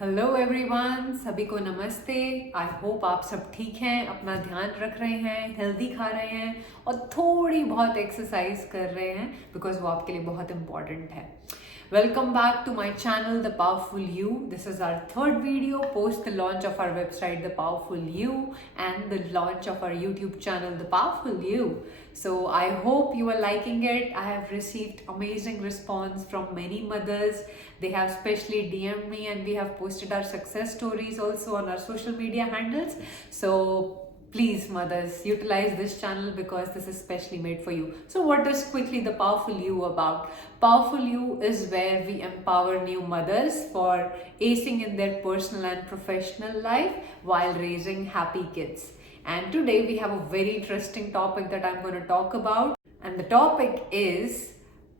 Hello everyone, सभी को नमस्ते। आई होप आप सब ठीक हैं, अपना ध्यान रख रहे हैं, हेल्दी खा रहे हैं और थोड़ी बहुत एक्सरसाइज कर रहे हैं बिकॉज वो आपके लिए बहुत इंपॉर्टेंट है। Welcome back to my channel, The Powerful You. This is our third video post the launch of our website, The Powerful You, and the launch of our YouTube channel, The Powerful You. So I hope you are liking it. I have received amazing response from many mothers. They have specially DM'd me and we have posted our success stories also on our social media handles. So please mothers, utilize this channel because this is specially made for you. So what is quickly the Powerful You about? Powerful You is where we empower new mothers for acing in their personal and professional life while raising happy kids. And today we have a very interesting topic that I'm going to talk about, and the topic is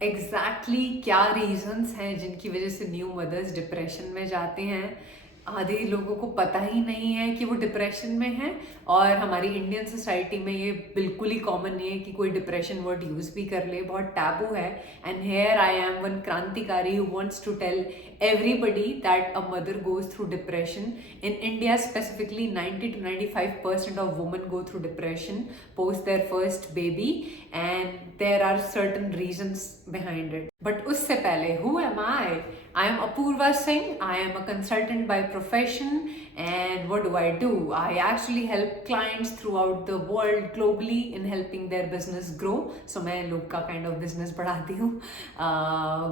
exactly क्या reasons हैं जिनकी वजह से new mothers depression में जाते हैं। आधे लोगों को पता ही नहीं है कि वो डिप्रेशन में है, और हमारी इंडियन सोसाइटी में ये बिल्कुल ही कॉमन नहीं है कि कोई डिप्रेशन वर्ड यूज भी कर ले, बहुत टैबू है। And here I am one क्रांतिकारी who wants to tell everybody that a mother goes through depression. In India specifically, 90 to 95% of women go through depression post their first baby, and there are certain reasons behind it. But usse pehle, who am I? I am Apurva Singh. I am a consultant by profession, and what do? I actually help clients throughout the world globally in helping their business grow. So मैं लोग का kind of business बढ़ाती हूँ,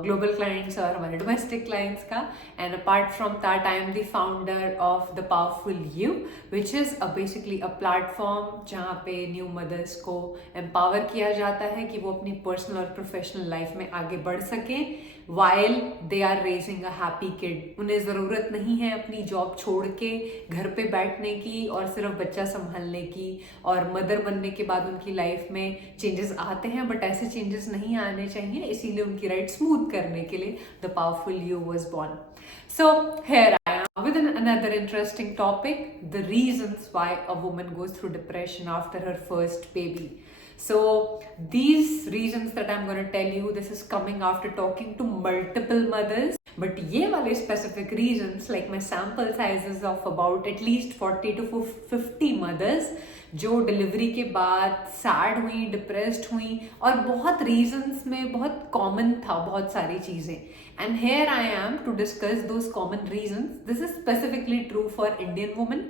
global clients और हमारे domestic clients का. And apart from that, I am the founder of The Powerful You, which is basically a platform जहाँ पे new mothers को empower किया जाता है कि वो अपनी personal और professional life में आगे बढ़ सकें while they are raising a happy kid. उन्हें ज़रूरत नहीं है अपनी जॉब छोड़ के घर पे बैठने की और सिर्फ बच्चा संभालने की, और मदर बनने के बाद उनकी लाइफ में चेंजेस आते हैं बट ऐसे चेंजेस नहीं आने चाहिए, इसीलिए उनकी राइट स्मूथ करने के लिए the powerful you was born. So here I am with another interesting topic, the reasons why a woman goes through depression after her first baby. So these reasons that I'm going to tell you, this is coming after talking to multiple mothers, but ये वाले specific reasons, like my sample sizes of about at least 40 to 50 mothers जो delivery के बाद sad हुई, depressed हुई, और बहुत reasons में बहुत कॉमन था बहुत सारी चीज़ें. And here I am to discuss those common reasons. This is specifically true for Indian women.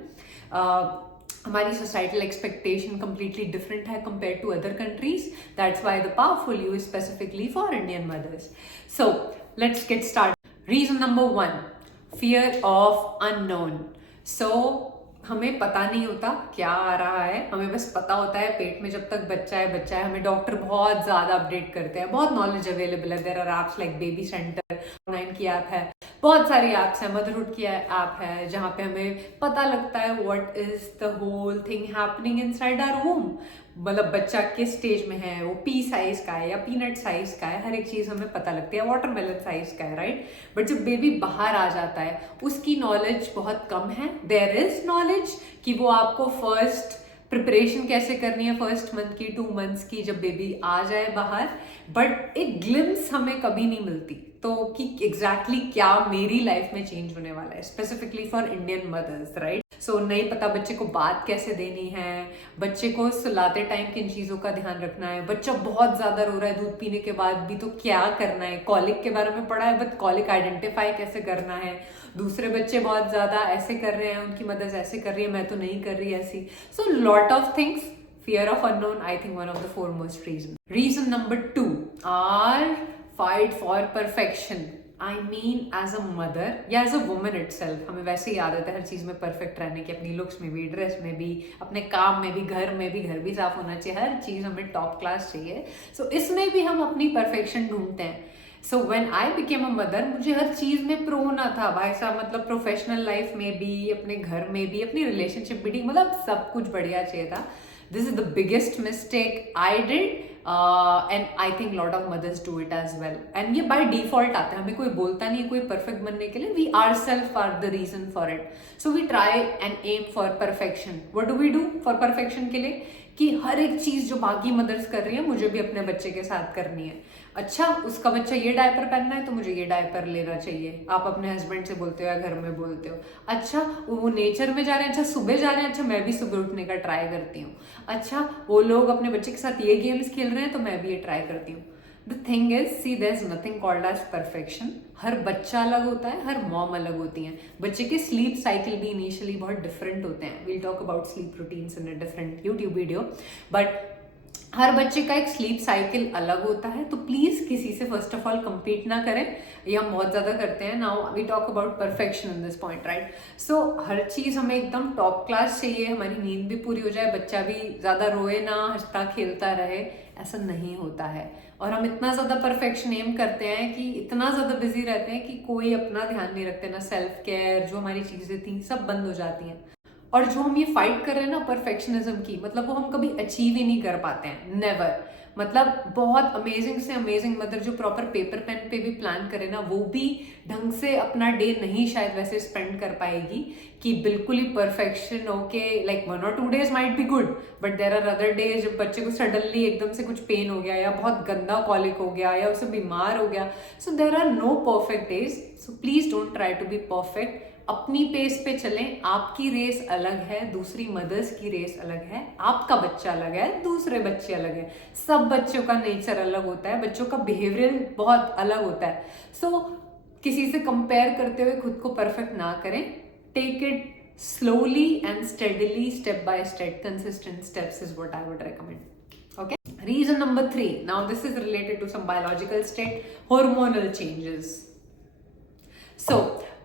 हमारी सोसाइटल एक्सपेक्टेशन कंप्लीटली डिफरेंट है compare to other countries. That's why the powerful you is specifically for Indian mothers. So let's get start. Reason number 1, fear of unknown. So हमें पता नहीं होता क्या आ रहा है, हमें बस पता होता है पेट में जब तक बच्चा है. हमें डॉक्टर बहुत ज़्यादा अपडेट करते हैं, बहुत नॉलेज अवेलेबल है. There are apps like Baby Center, online की ऐप है, बहुत सारी ऐप्स हैं. मदरहुड की ऐप है जहाँ पे हमें पता लगता है what is the whole thing happening inside our womb. मतलब बच्चा किस स्टेज में है, वो पी साइज का है या पीनट साइज का है, हर एक चीज़ हमें पता लगती है. वाटरमेलन साइज का है, राइट. बट जब बेबी बाहर आ जाता है उसकी नॉलेज बहुत कम है. देयर इज नॉलेज कि वो आपको फर्स्ट प्रिपरेशन कैसे करनी है फर्स्ट मंथ की, 2 मंथ्स की, जब बेबी आ जाए बाहर. बट एक ग्लिम्स हमें कभी नहीं मिलती तो कि एग्जैक्टली क्या मेरी लाइफ में चेंज होने वाला है, specifically for Indian mothers, right. So नहीं पता बच्चे को बात कैसे देनी है, बच्चे को सुलाते टाइम किन चीज़ों का ध्यान रखना है, बच्चा बहुत ज़्यादा रो रहा है दूध पीने के बाद भी तो क्या करना है. कॉलिक के बारे में पढ़ा है बट कॉलिक आइडेंटिफाई कैसे करना है. दूसरे बच्चे बहुत ज़्यादा ऐसे कर रहे हैं, उनकी मदद ऐसे कर रही है, मैं तो नहीं कर रही ऐसी. सो lot of things. Fear of unknown, I think one of the foremost reasons. Reason number 2, our fight for perfection. I mean as a mother या as a woman itself, हमें वैसे ही आदत है हर चीज़ में परफेक्ट रहने की, अपनी लुक्स में भी, ड्रेस में भी, अपने काम में भी, घर में भी. घर भी साफ होना चाहिए, हर चीज़ हमें टॉप क्लास चाहिए. सो इसमें भी हम अपनी परफेक्शन ढूंढते हैं. So when I became a mother, मुझे हर चीज़ में प्रो ना था भाई साहब. मतलब प्रोफेशनल लाइफ में भी, अपने घर में भी, अपनी रिलेशनशिप भी, मतलब सब कुछ बढ़िया चाहिए था. This is the biggest mistake I did, and I think lot of mothers do it as well. And ये by default आता है, हमें कोई बोलता नहीं है कोई perfect बनने के लिए. We ourselves are the reason for it. So we try and aim for perfection. What do we do for perfection के लिए? कि हर एक चीज़ जो बाकी मदर्स कर रही है मुझे भी अपने बच्चे के साथ करनी है। अच्छा, उसका बच्चा ये डायपर पहनना है तो मुझे ये डायपर लेना चाहिए, आप अपने हस्बैंड से बोलते हो या घर में बोलते हो। अच्छा, वो नेचर में जा रहे हैं, अच्छा सुबह जा रहे हैं, अच्छा मैं भी सुबह उठने का ट्राई करती हूँ। अच्छा, वो लोग अपने बच्चे के साथ ये गेम्स खेल रहे हैं तो मैं भी ये ट्राई करती हूँ। The thing is, see there is nothing called as perfection. हर बच्चा अलग होता है, हर मॉम अलग होती हैं। बच्चे के स्लीप साइकिल भी इनिशियली बहुत डिफरेंट होते हैं। We'll talk about sleep routines in a different YouTube video, but हर बच्चे का एक स्लीप साइकिल अलग होता है। तो प्लीज किसी से फर्स्ट ऑफ ऑल कंपीट ना करें, ये हम बहुत ज्यादा करते हैं। Now we talk about perfection in this point, right? So हर चीज हमें एकदम टॉप क्लास चाहिए, हमारी नींद भी पूरी हो जाए, बच्चा भी ज्यादा रोए ना, हंसता खेलता रहे, ऐसा नहीं होता है। और हम इतना ज्यादा परफेक्शन एम करते हैं कि इतना ज्यादा बिजी रहते हैं कि कोई अपना ध्यान नहीं रखते, ना सेल्फ केयर, जो हमारी चीजें थी सब बंद हो जाती हैं। और जो हम ये फाइट कर रहे हैं ना परफेक्शनिज्म की, मतलब वो हम कभी अचीव ही नहीं कर पाते हैं, नेवर। मतलब बहुत अमेजिंग से अमेजिंग मदर जो प्रॉपर पेपर पेन पे भी प्लान करे ना, वो भी ढंग से अपना डे नहीं शायद वैसे स्पेंड कर पाएगी कि बिल्कुल ही perfection okay, like 1 or 2 days might be good, but there are other days जब बच्चे को सडनली एकदम से कुछ पेन हो गया या बहुत गंदा कॉलिक हो गया या उसे बीमार हो गया। So there are no perfect days. So please don't try to be perfect, अपनी पेस पे चलें। आपकी रेस अलग है, दूसरी मदर्स की रेस अलग है, आपका बच्चा अलग है, दूसरे बच्चे अलग है, सब बच्चों का नेचर अलग होता है, बच्चों का बिहेवियर बहुत अलग होता है। सो किसी से कंपेयर करते हुए खुद को परफेक्ट ना करें। Take it slowly and steadily, step by step, consistent steps is what I would recommend. Okay, reason number 3, now this is related to some biological state, hormonal changes. So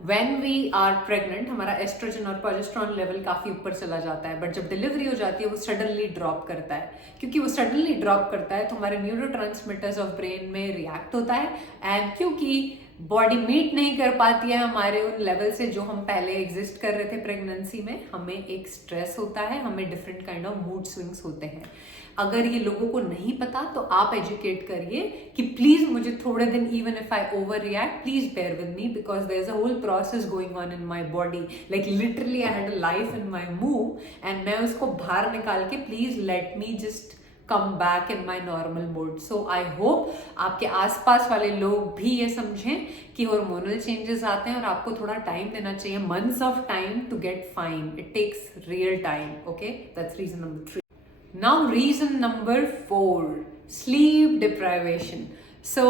when we are pregnant, हमारा oestrogen और progesterone level काफी ऊपर चला जाता है, but जब delivery हो जाती है वो सडनली ड्रॉप करता है। क्योंकि वो सडनली ड्रॉप करता है तो हमारे न्यूरोट्रांसमीटर्स ऑफ ब्रेन में रिएक्ट होता है, एंड क्योंकि बॉडी मीट नहीं कर पाती है हमारे उन लेवल से जो हम पहले एग्जिस्ट कर रहे थे प्रेगनेंसी में, हमें एक स्ट्रेस होता है, हमें different kind of mood swings होते हैं। अगर ये लोगों को नहीं पता तो आप एजुकेट करिए कि प्लीज मुझे थोड़े दिन, even if I over react, please bear with me because there is a whole process going on in my body, like literally I had a life in my move, and मैं उसको बाहर निकाल के please let me just come back in my normal mode. So I hope आपके आसपास वाले लोग भी ये समझें कि हार्मोनल चेंजेस आते हैं और आपको थोड़ा टाइम देना चाहिए, months of time to get fine. It takes real time. Okay, that's reason number 3. Now reason number 4, sleep deprivation. So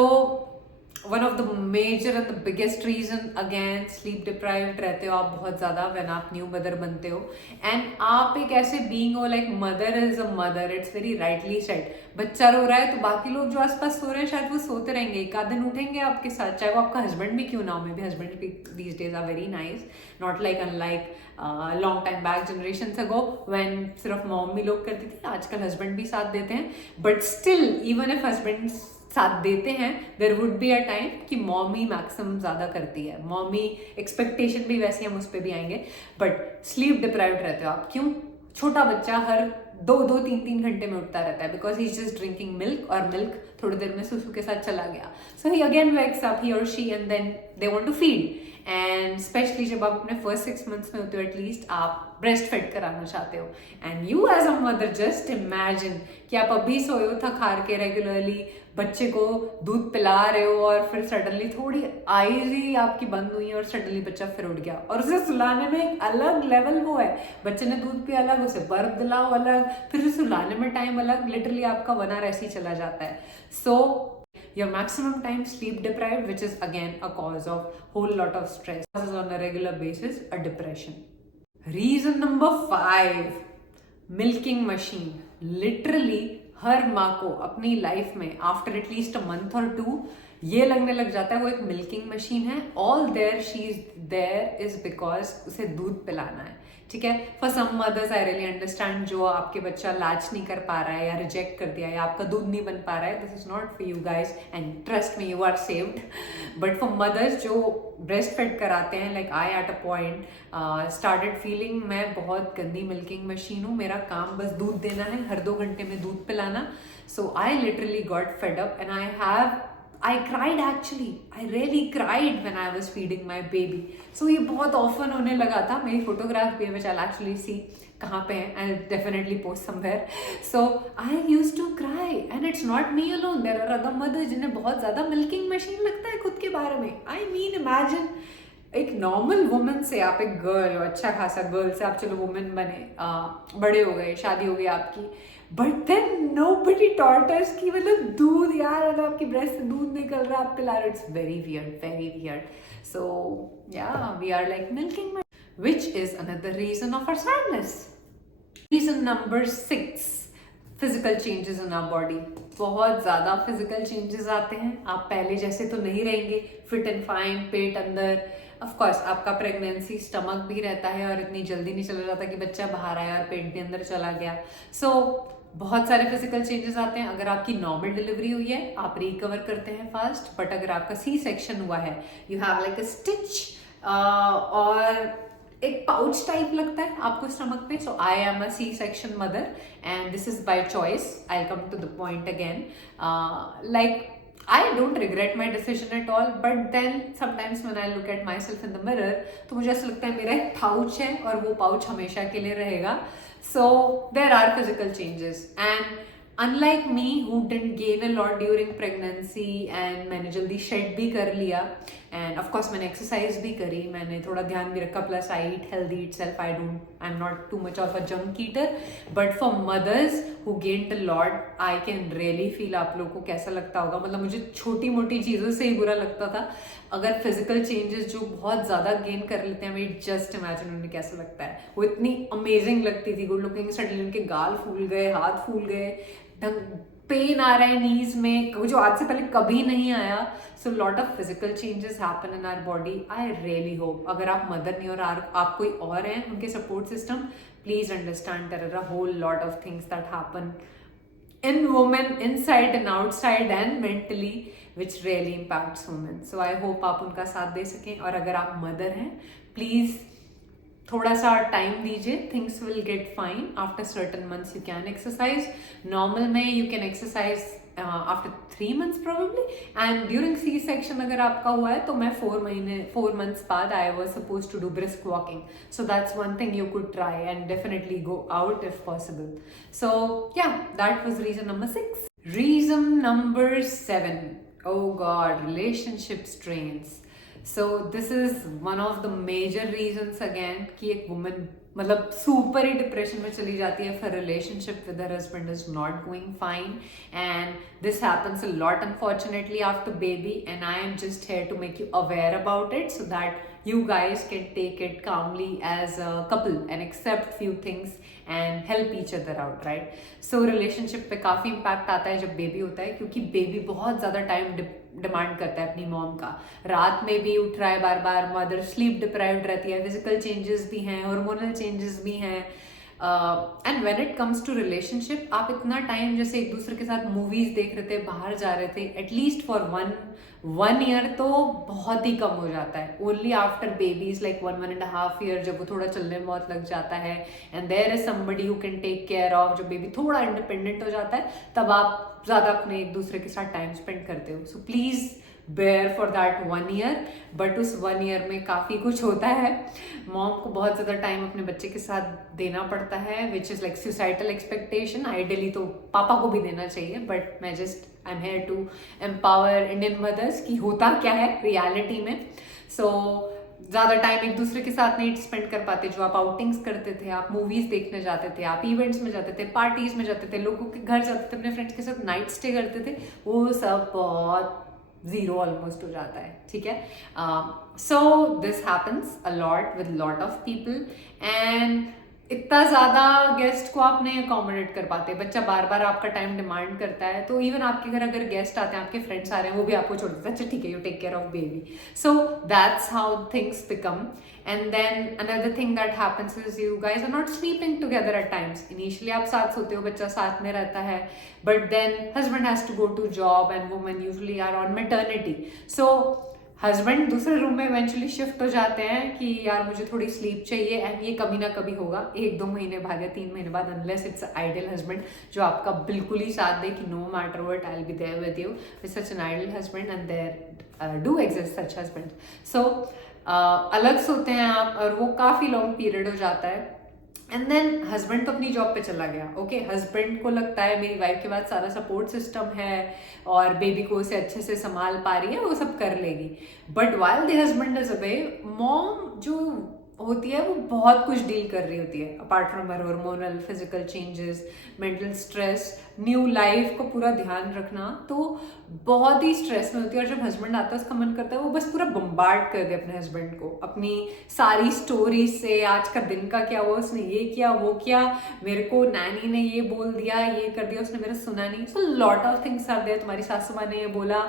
one of the major and the biggest reason, again sleep deprived रहते हो आप बहुत ज़्यादा when आप new mother बनते हो, and आप एक ऐसे बीइंग हो, like mother is a mother, it's very rightly said. बच्चा रो रहा है तो बाकी लोग जो आसपास सो रहे हैं शायद वो सोते रहेंगे, एक आध दिन उठेंगे आपके साथ, चाहे वो आपका हस्बैंड भी क्यों ना हो। मे बी हस्बैंड भी these days are very nice, not like unlike long time back generation ago when सिर्फ मॉम भी लोग करती थी, आजकल हस्बैंड भी साथ देते हैं। But still even if husband साथ देते हैं, there would be a time कि मॉमी मैक्सिमम ज्यादा करती है, मॉमी एक्सपेक्टेशन भी वैसे हम उस पर भी आएंगे, बट स्लीप डिप्राइव्ड रहते हो आप। क्यों? छोटा बच्चा हर 2-3 घंटे में उठता रहता है because he is just drinking milk, और मिल्क थोड़ी देर में सुसु के साथ चला गया, so he again wakes up, he और she, and then they want to feed. And specially जब आप अपने फर्स्ट 6 months में होते हो, एटलीस्ट आप ब्रेस्ट फेड कराना चाहते हो, and you as a mother just imagine कि आप अभी सोए हो थक हार के, रेगुलरली बच्चे को दूध पिला रहे हो, और फिर सडनली थोड़ी आईज ही आपकी बंद हुई और सडनली बच्चा फिर उठ गया, और उसे सुलाने में एक अलग लेवल वो है, बच्चे ने दूध पिया अलग, उसे बर्फ दिलाओ अलग, फिर उसे सुलाने में टाइम अलग, लिटरली आपका 1 hour ऐसे ही चला जाता है। सो your maximum time sleep deprived, which is again a cause of whole lot of stress, causes on a regular basis a depression. Reason number 5, milking machine. Literally हर माँ को अपनी लाइफ में आफ्टर एटलीस्ट अ मंथ और 2 ये लगने लग जाता है वो एक मिल्किंग मशीन है। All there she is there is because उसे दूध पिलाना है, ठीक है। For some mothers I really understand, जो आपके बच्चा लैच नहीं कर पा रहा है या रिजेक्ट कर दिया या आपका दूध नहीं बन पा रहा है, this is not for you guys, and trust me you are saved. But for mothers जो ब्रेस्ट फेड कराते हैं, like I at a point started feeling मैं बहुत गंदी मिल्किंग मशीन हूँ, मेरा काम बस दूध देना है, हर 2 घंटे में दूध पिलाना। So I literally got fed up, and I have I cried actually. I really cried when I was feeding my baby. So ये बहुत often होने लगा था. मेरी photograph भी है, which I'll actually see कहाँ पे है. I'll definitely post somewhere. So I used to cry, and it's not me alone. There are other mothers जिन्हें बहुत ज़्यादा milking machine लगता है खुद के बारे में. I mean, imagine एक नॉर्मल वुमन से आप एक गर्ल, अच्छा खासा गर्ल से आप चलो वुमन बने, बड़े हो गए, शादी हो गई आपकी, but then nobody taught us कि मतलब दूध यार, मतलब आपकी ब्रेस्ट से दूध निकल रहा है, आप पिला रहे, it's very weird. So yeah we are like milking, which is another reason of our sadness. Reason number 6, physical changes in our body. बहुत ज़्यादा फिजिकल चेंजेस आते हैं. आप पहले जैसे तो नहीं रहेंगे, फिट एंड फाइन, पेट अंदर. ऑफ कोर्स आपका प्रेगनेंसी स्टमक भी रहता है और इतनी जल्दी नहीं चला जाता कि बच्चा बाहर आया और पेट भी अंदर चला गया. सो बहुत सारे फिजिकल चेंजेस आते हैं. अगर आपकी नॉर्मल डिलीवरी हुई है, आप रिकवर करते हैं फास्ट. बट अगर आपका सी सेक्शन हुआ है, you have like a stitch और एक पाउच टाइप लगता है आपको स्टमक पे. So I am a C section mother and this is by choice. I come to the point again. Like I don't regret my decision at all, but then sometimes when I look at myself in the mirror, तो मुझे ऐसा लगता है मेरा एक pouch है और वो pouch हमेशा के लिए रहेगा. So there are physical changes, and unlike me who didn't gain a lot during pregnancy and मैंने जल्दी shed भी कर लिया, and of course मैंने exercise भी करी, मैंने थोड़ा ध्यान भी रखा, plus I eat healthy itself. I'm not too much of a junk eater, but for mothers who gained a lot, I can really feel आप लोगों को कैसा लगता होगा. मतलब मुझे छोटी मोटी चीज़ों से ही बुरा लगता था. अगर फिजिकल चेंजेस जो बहुत ज़्यादा गेन कर लेते हैं, मैं जस्ट इमेजिन उन्हें कैसा लगता है. वो इतनी अमेजिंग लगती थी, गुड लुकिंग, सडनली उनके गाल फूल गए, हाथ फूल गए, पेन आ रहा है नीज में जो आज से पहले कभी नहीं आया. So lot of physical changes happen in our body. I really hope अगर आप मदर नहीं और आप कोई और हैं उनके support system, please understand there are a whole lot of things that happen in women inside and outside and mentally which really impacts women. So I hope आप उनका साथ दे सकें. और अगर आप मदर हैं, प्लीज़ थोड़ा सा टाइम दीजिए. Things will get fine. After certain months you can exercise. Normal में you can exercise after 3 months probably, and during C section अगर आपका हुआ है तो मैं 4 months बाद I was supposed to do brisk walking. So that's one thing you could try, and definitely go out if possible. So yeah, that was reason number 6. Reason number 7, oh god, relationship strains. So this is one of the major reasons again कि एक woman मतलब super ही depression में चली जाती है. फिर relationship with her husband is not going fine, and this happens a lot unfortunately after baby, and I am just here to make you aware about it so that you guys can take it calmly as a couple and accept few things and help each other out, right? So relationship पे काफ़ी impact आता है जब baby होता है, क्योंकि baby बहुत ज़्यादा टाइम डिमांड करता है अपनी मॉम का. रात में भी उठ रहा है बार बार, मदर स्लीप डिप्राइव्ड रहती है, फिजिकल चेंजेस भी हैं, हार्मोनल चेंजेस भी हैं. And when it comes to relationship, आप इतना टाइम जैसे एक दूसरे के साथ मूवीज देख रहे थे, बाहर जा रहे थे, एटलीस्ट फॉर वन ईयर तो बहुत ही कम हो जाता है. Only after babies like 1.5 year जब वो थोड़ा चलने में बहुत लग जाता है, and there is somebody who can take care of, जब बेबी थोड़ा इंडिपेंडेंट हो जाता है, तब आप ज़्यादा अपने एक दूसरे के साथ टाइम स्पेंड करते हो. So please bear for that 1 year. But उस 1 year में काफ़ी कुछ होता है. मॉम को बहुत ज़्यादा टाइम अपने बच्चे के साथ देना पड़ता है, which is like societal expectation. Ideally तो पापा को भी देना चाहिए, बट मैं just I am here to empower Indian mothers कि होता क्या है रियलिटी में. सो ज़्यादा टाइम एक दूसरे के साथ नहीं स्पेंड कर पाते. जो आप आउटिंग्स करते थे, आप मूवीज़ देखने जाते थे, आप इवेंट्स में जाते थे, पार्टीज़ में जाते थे, लोगों के घर जाते थे, अपने फ्रेंड्स के साथ नाइट स्टे करते थे, वो सब बहुत ज़ीरो ऑलमोस्ट हो जाता है. ठीक है. So this happens a lot with lot of people, and इतना ज़्यादा गेस्ट को आप नहीं अकोमोडेट कर पाते. बच्चा बार बार आपका टाइम डिमांड करता है, तो इवन आपके घर अगर गेस्ट आते हैं, आपके फ्रेंड्स आ रहे हैं, वो भी आपको छोड़ देते हैं, अच्छा ठीक है, you take care of baby. So that's how things become. And then another thing that happens is you guys are not sleeping together at times. Initially आप साथ सोते हो, बच्चा साथ में रहता है, but then husband has to go to job and women usually are on maternity. So husband दूसरे रूम में इवेंचुअली शिफ्ट हो जाते हैं कि यार मुझे थोड़ी स्लीप चाहिए, एंड ये कभी ना कभी होगा 1-2 महीने बाद या 3 महीने बाद, अनलेस इट्स आइडियल हस्बैंड जो आपका बिल्कुल ही साथ दे कि no matter what I will be there with you, with such an ideal husband, and there do exist such husband. So अलग सोते हैं आप, और वो काफ़ी लॉन्ग पीरियड हो जाता है. एंड देन हस्बैंड तो अपनी जॉब पे चला गया. ओके, हस्बैंड को लगता है मेरी वाइफ के बाद सारा सपोर्ट सिस्टम है और बेबी को उसे अच्छे से संभाल पा रही है, वो सब कर लेगी. But while the husband is away, mom जो होती है वो बहुत कुछ डील कर रही होती है, apart from her hormonal physical changes, mental stress, new life को पूरा ध्यान रखना, तो बहुत ही स्ट्रेस में होती है. और जब हस्बैंड आता है उसका मन करता है वो बस पूरा बम्बार्ड कर दे अपने हस्बैंड को अपनी सारी स्टोरी से, आज का दिन का क्या हुआ, उसने ये किया वो किया, मेरे को नैनी ने ये बोल दिया, ये कर दिया, उसने मेरा सुना नहीं. So lot of things are there. तुम्हारी सासू माँ ने ये बोला,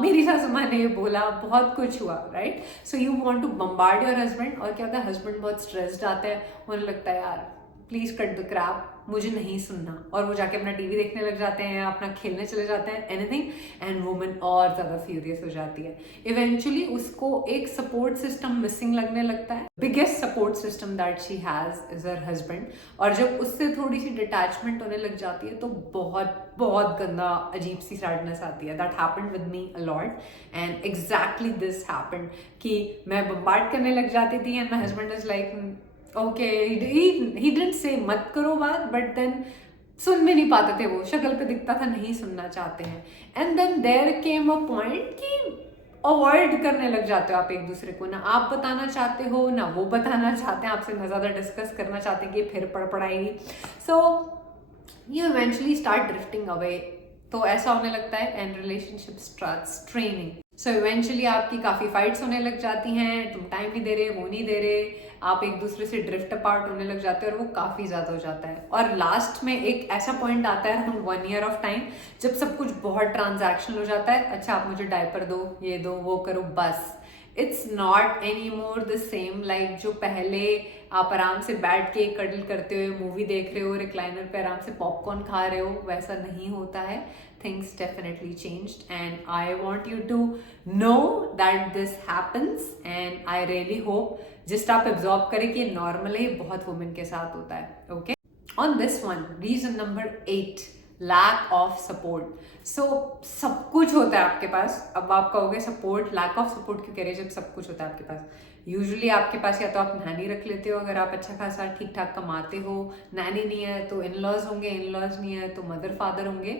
मेरी सासू माँ ने ये बोला, बहुत कुछ हुआ, right. So you want to bombard your husband. और क्या होता है, हस्बैंड बहुत स्ट्रेस्ड आता है, उन्हें लगता है यार प्लीज कट द क्रैप, मुझे नहीं सुनना, और वो जाके अपना टीवी देखने लग जाते हैं, अपना खेलने चले जाते हैं, एनीथिंग, एंड वुमन और ज्यादा फ्यूरियस हो जाती है. इवेंचुअली उसको एक सपोर्ट सिस्टम मिसिंग लगने लगता है. Biggest support system that she has is her husband. और जब उससे थोड़ी सी डिटैचमेंट होने लग जाती है तो बहुत बहुत गंदा अजीब सी सैडनेस आती है. That happened with me a lot, and exactly this happened कि मैं बम्बार्ड करने लग जाती थी, and my husband is like okay, he didn't say मत करो बात, बट देन सुन भी नहीं पाते थे, वो शक्ल पे दिखता था नहीं सुनना चाहते हैं. And then there came a point कि अवॉइड करने लग जाते हो आप एक दूसरे को, ना आप बताना चाहते हो ना वो बताना चाहते हैं आपसे, ना ज़्यादा डिस्कस करना चाहते हैं कि फिर पड़ाएगी. So you eventually start drifting away. तो ऐसा होने लगता है and relationship starts training. So eventually आपकी काफ़ी फाइट्स होने लग जाती हैं, तुम टाइम नहीं दे रहे, वो नहीं दे रहे, आप एक दूसरे से ड्रिफ्ट अपार्ट होने लग जाते हैं, और वो काफ़ी ज़्यादा हो जाता है. और लास्ट में एक ऐसा पॉइंट आता है अराउंड 1 year ऑफ टाइम जब सब कुछ बहुत ट्रांजैक्शनल हो जाता है. अच्छा आप मुझे डायपर दो, ये दो, वो करो, बस. It's not any more the same like जो पहले आप आराम से बैठ के कडल करते हुए मूवी देख रहे हो, रिक्लाइनर पे आराम से पॉपकॉर्न खा रहे हो, वैसा नहीं होता है. Things definitely changed, and I want you to know that this happens, and I really hope just आप absorb करें कि नॉर्मल है, बहुत वुमेन के साथ होता है. Okay, on this one, reason number 8, lack of support. So सब कुछ होता है आपके पास, अब आप कहोगे सपोर्ट, लैक ऑफ सपोर्ट क्यों कह रहे हैं जब सब कुछ होता है आपके पास. यूजुअली आपके पास या तो आप नैनी रख लेते हो अगर आप अच्छा खासा ठीक ठाक कमाते हो, नैनी नहीं है तो इन लॉज होंगे, इन लॉज नहीं है तो मदर फादर होंगे,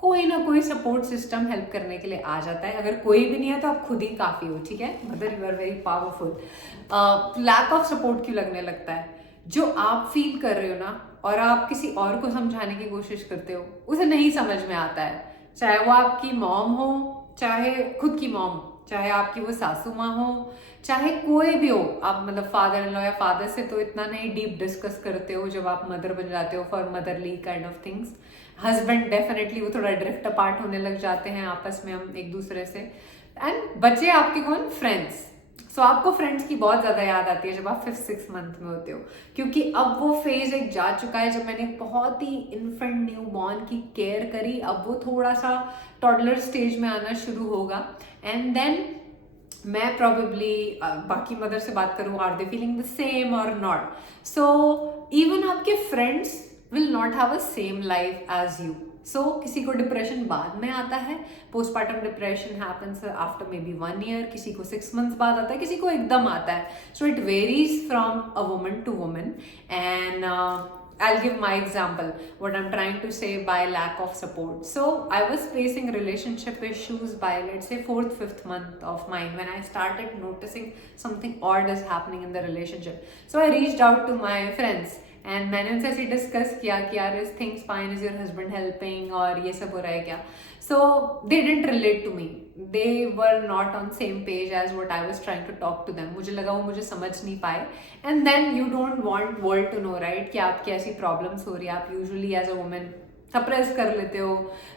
कोई ना कोई सपोर्ट सिस्टम हेल्प करने के लिए आ जाता है. अगर कोई भी नहीं है तो आप खुद ही काफ़ी हो, ठीक है, mother you are very powerful. Lack of support क्यों लगने लगता है, जो आप फील कर रहे हो ना और आप किसी और को समझाने की कोशिश करते हो उसे नहीं समझ में आता है. चाहे वो आपकी मॉम हो, चाहे खुद की मॉम, चाहे आपकी वो सासू माँ हो, चाहे कोई भी हो, आप मतलब फादर इन लॉ या फादर से तो इतना नहीं डीप डिस्कस करते हो जब आप मदर बन जाते हो for motherly kind of things. Husband definitely वो थोड़ा ड्रिफ्ट अपार्ट होने लग जाते हैं आपस में, हम एक दूसरे से. एंड बचे आपके कौन, फ्रेंड्स. सो आपको फ्रेंड्स की बहुत ज़्यादा याद आती है जब आप 5th-6th मंथ में होते हो, क्योंकि अब वो फेज एक जा चुका है जब मैंने बहुत ही इन्फेंट न्यू बॉर्न की केयर करी, अब वो थोड़ा सा टॉडलर स्टेज में आना शुरू होगा. एंड देन मैं प्रॉबेबली बाकी मदर से बात करूँ, are they feeling the same or not. So even आपके friends will not have a same life as you. So किसी को डिप्रेशन बाद में आता है, postpartum depression happens after maybe 1 year, किसी को 6 months बाद आता है, किसी को एकदम आता है. So it varies from a woman to woman. एंड I'll give my example, what I'm trying to say by lack of support. So I was facing relationship issues by let's say 4th-5th month of mine when I started noticing something odd is happening in the relationship. So I reached out to my friends and मैंने उनसे ऐसे discuss किया कि यार is things fine, is your husband helping और ये सब हो रहा है क्या. So they didn't relate to me, they were not on same page as what I was trying to talk to them. मुझे लगा वो मुझे समझ नहीं पाए. And then you don't want world to know right कि आपकी ऐसी प्रॉब्लम्स हो रही है. आप usually as a women suppress कर लेते हो,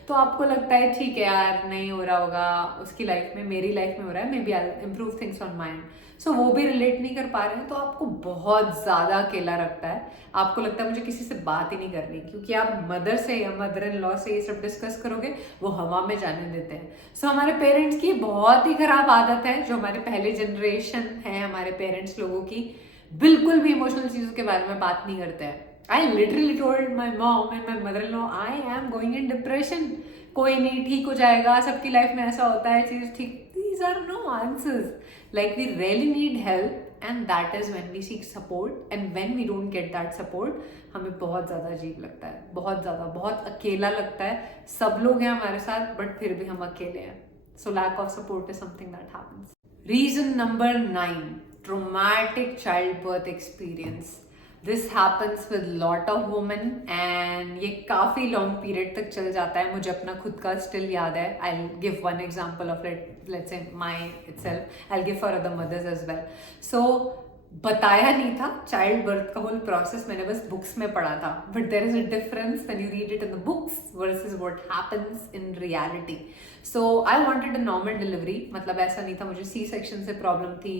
तो आपको लगता है ठीक है यार नहीं हो रहा होगा उसकी लाइफ में, मेरी लाइफ में हो रहा है, maybe I improve things on mind. So वो भी रिलेट नहीं कर पा रहे हैं, तो आपको बहुत ज़्यादा अकेला रखता है। आपको लगता है मुझे किसी से बात ही नहीं करनी, क्योंकि आप मदर से या मदर इन लॉ से ये सब डिस्कस करोगे वो हवा में जाने देते हैं। सो हमारे पेरेंट्स की बहुत ही खराब आदत है, जो हमारे पहले जनरेशन है हमारे पेरेंट्स लोगों की, बिल्कुल भी इमोशनल चीज़ों के बारे में बात नहीं करते हैं। I literally told my mom and my mother-in-law, I am going in depression. कोई नहीं, ठीक हो जाएगा, सबकी लाइफ में ऐसा होता है, चीज ठीक। These are no answers. Like we really need help, and that is when we seek support. And when we don't get that support, हमें बहुत ज़्यादा अजीब लगता है, बहुत ज़्यादा, बहुत अकेला लगता है। सब लोग हैं हमारे साथ, but फिर भी हम अकेले हैं। So lack of support is something that happens. Reason number 9, traumatic childbirth experience. This happens with lot of women and ये काफ़ी लॉन्ग पीरियड तक चल जाता है। मुझे अपना खुद का स्टिल याद है। I give one example of let's say my itself, I give for other mothers as well. So बताया नहीं था चाइल्ड बर्थ का होल प्रोसेस, मैंने बस बुक्स में पढ़ा था, but there is a difference when you read it in the books versus what happens in reality. So I wanted a normal delivery, मतलब ऐसा नहीं था मुझे सी सेक्शन से प्रॉब्लम थी।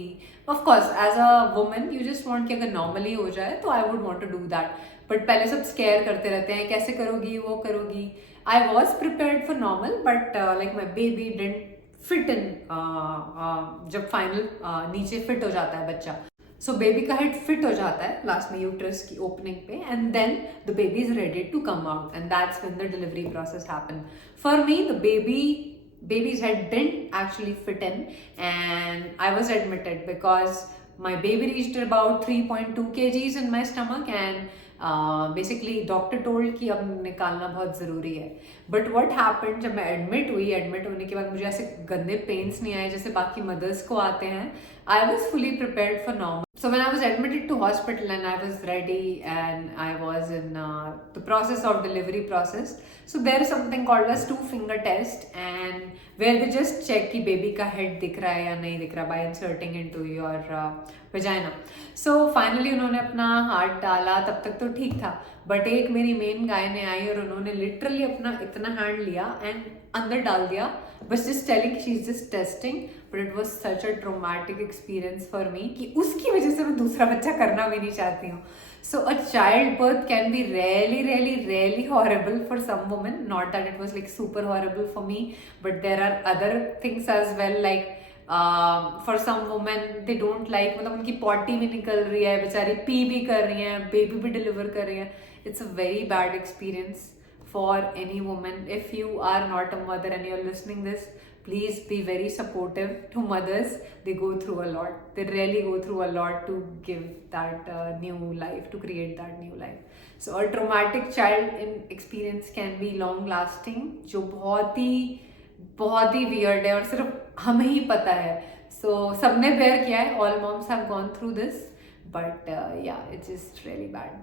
Of course as a woman you just want कि अगर normally हो जाए तो I would want to do that, but पहले सब स्केयर करते रहते हैं, कैसे करोगी वो करोगी। I was prepared for normal, but like my baby didn't fit in. जब फाइनल नीचे फिट हो जाता है बच्चा, सो बेबी का हेड फिट हो जाता है लास्ट में यूट्रस की ओपनिंग पे, and then the baby is ready to come out, and that's when the delivery process happen. For me the baby's head didn't actually fit in, and I was admitted because my baby reached about 3.2 kgs in my stomach, and basically doctor told कि अब निकालना बहुत ज़रूरी है। But what happened, जब मैं admit होने के बाद मुझे ऐसे गंदे पेन्स नहीं आए जैसे बाकी मदर्स को आते हैं। I was fully prepared for normal. So when I was admitted to hospital and I was ready and I was in the process of delivery process, so there is something called as 2-finger test, and where they just check कि baby का head दिख रहा है या नहीं दिख रहा by inserting into your vagina. So finally उन्होंने अपना हाथ डाला, तब तक तो ठीक था, बट एक मेरी मेन गाय ने आई और उन्होंने लिटरली अपना इतना हैंड लिया एंड अंदर डाल दिया, बस just telling she is just testing. But it was such a traumatic experience for me कि उसकी वजह से मैं दूसरा बच्चा करना भी नहीं चाहती हूँ। So a child birth can be really horrible for some women, not that it was like super horrible for me, but there are other things as well, like for some women they don't like, मतलब उनकी potty भी निकल रही है, बेचारी P भी कर रही हैं, बेबी भी डिलीवर कर रही हैं। It's a very bad experience for any women. If you are not a mother and you are listening this, please be very supportive to mothers. They go through a lot, they really go through a lot to give that new life, to create that new life. So a traumatic child experience can be long lasting, जो बहुत ही weird है और सिर्फ हमें ही पता है। So सबने bear किया है, all moms have gone through this, but yeah, it's just really bad.